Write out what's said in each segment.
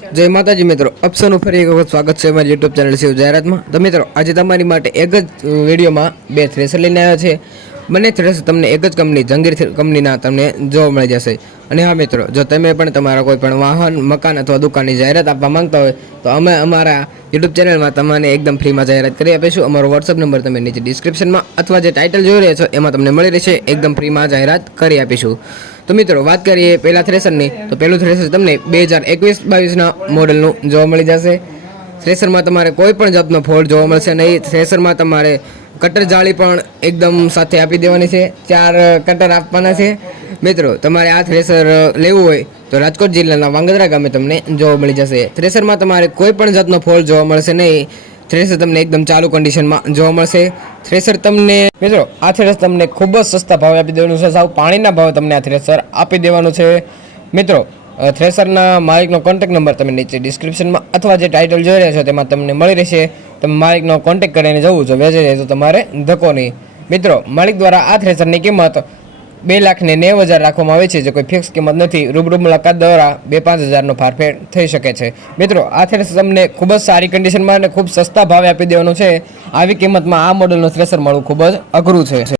જય માતાજી મિત્રો, આપ સૌનું ફરી એક વખત સ્વાગત છે અમારી યુટ્યુબ ચેનલ શિવ જાહેરાતમાં। તો મિત્રો, આજે તમારી માટે એક જ વિડીયોમાં બે થ્રેસર લઈને આવ્યા છે। બંને થ્રેસર તમને એક જ કંપની જંગીર કંપનીના તમને જોવા મળી જશે। અને હા મિત્રો, જો તમે પણ તમારા કોઈ પણ વાહન, મકાન અથવા દુકાનની જાહેરાત આપવા માંગતા હોય તો અમે અમારા યુટ્યુબ ચેનલમાં તમને એકદમ ફ્રીમાં જાહેરાત કરી આપીશું। અમારો વોટ્સઅપ નંબર તમે નીચે ડિસ્ક્રિપ્શનમાં અથવા જે ટાઇટલ જોઈ રહ્યા છો એમાં તમને મળી રહેશે। એકદમ ફ્રીમાં જાહેરાત કરી આપીશું। તો મિત્રો, વાત કરીએ પહેલા થ્રેસરની, તો પહેલું થ્રેસર તમને 2021-22ના મોડલનું જોવા મળી જશે। થ્રેસરમાં તમારે કોઈ પણ જાતનો ફોલ્ટ જોવા મળશે નહીં। થ્રેસરમાં તમારે કટર જાળી પણ એકદમ સાથે આપી દેવાની છે, 4 કટર આપવાના છે। મિત્રો, તમારે આ થ્રેસર લેવું હોય તો રાજકોટ જિલ્લાના વાંગદરા ગામે તમને જોવા મળી જશે। થ્રેસરમાં તમારે કોઈ પણ જાતનો ફોલ્ટ જોવા મળશે નહીં। થ્રેસર તમને એકદમ ચાલુ કન્ડિશનમાં જોવા મળશે। થ્રેસર તમને મિત્રો, આ થ્રેસર તમને ખૂબ જ સસ્તા ભાવે આપી દેવાનું છે। સાવ પાણીના ભાવે તમને આ થ્રેસર આપી દેવાનું છે। મિત્રો, થ્રેસરના માલિકનો કોન્ટેક્ટ નંબર તમે નીચે ડિસ્ક્રિપ્શનમાં અથવા જે ટાઇટલ જોઈ રહ્યા છો તેમાં તમને મળી રહેશે। તમે માલિકનો કોન્ટેક્ટ કરીને જવું જો વેચે જાય તો તમારે ધક્કો નહીં। મિત્રો, માલિક દ્વારા આ થ્રેસરની કિંમત 2,90,000 રાખવામાં આવે છે, જે કોઈ ફિક્સ કિંમત નથી। રૂબરૂ મુલાકાત દ્વારા 2-5 હજારનો ફારફેર થઈ શકે છે। મિત્રો, આ થ્રેસર તમને ખૂબ જ સારી કન્ડિશનમાં અને ખૂબ સસ્તા ભાવે આપી દેવાનું છે। આવી કિંમતમાં આ મોડલનું થ્રેસર મળવું ખૂબ જ અઘરું છે।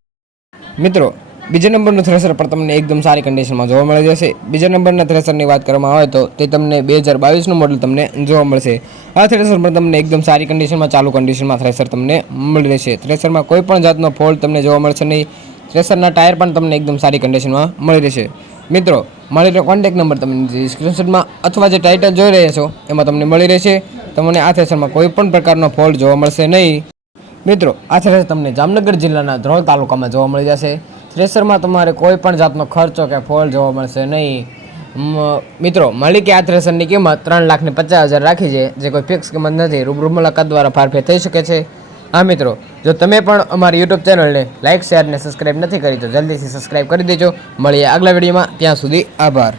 મિત્રો, બીજા નંબરનું થ્રેસર પણ તમને એકદમ સારી કન્ડિશનમાં જોવા મળી જશે। બીજા નંબરના થ્રેસરની વાત કરવામાં આવે તો તે તમને 2022નું મોડલ તમને જોવા મળશે। આ થ્રેસર પણ તમને એકદમ સારી કન્ડિશનમાં, ચાલુ કન્ડિશનમાં થ્રેસર તમને મળી રહેશે। થ્રેસરમાં કોઈ પણ જાતનો ફોલ્ટ તમને જોવા મળશે નહીં। થ્રેસરના ટાયર પણ તમને એકદમ સારી કન્ડિશનમાં મળી રહેશે। મિત્રો, માલિકનો કોન્ટેક્ટ નંબર તમને ડિસ્ક્રિપ્શનમાં અથવા જે ટાઇટલ જોઈ રહ્યા છો એમાં તમને મળી રહેશે। તમને આ થ્રેસરમાં કોઈ પણ પ્રકારનો ફોલ્ટ જોવા મળશે નહીં। મિત્રો, આ થ્રેસર તમને જામનગર જિલ્લાના ધ્રોલ તાલુકામાં જોવા મળી જશે। થ્રેસરમાં તમારે કોઈ પણ જાતનો ખર્ચો કે ફોલ્ટ જોવા મળશે નહીં। મિત્રો, માલિકે આ થ્રેસરની કિંમત 3,50,000 રાખી છે, જે કોઈ ફિક્સ કિંમત નથી। રૂબરૂ મુલાકાત દ્વારા ફારફેર થઈ શકે છે। હા મિત્રો, જો તમે પણ અમારી યુટ્યુબ ચેનલને લાઇક, શેર અને સબસ્ક્રાઇબ નથી કરી તો જલ્દીથી સબસ્ક્રાઇબ કરી દેજો। મળીએ આગલા વિડીયોમાં, ત્યાં સુધી આભાર।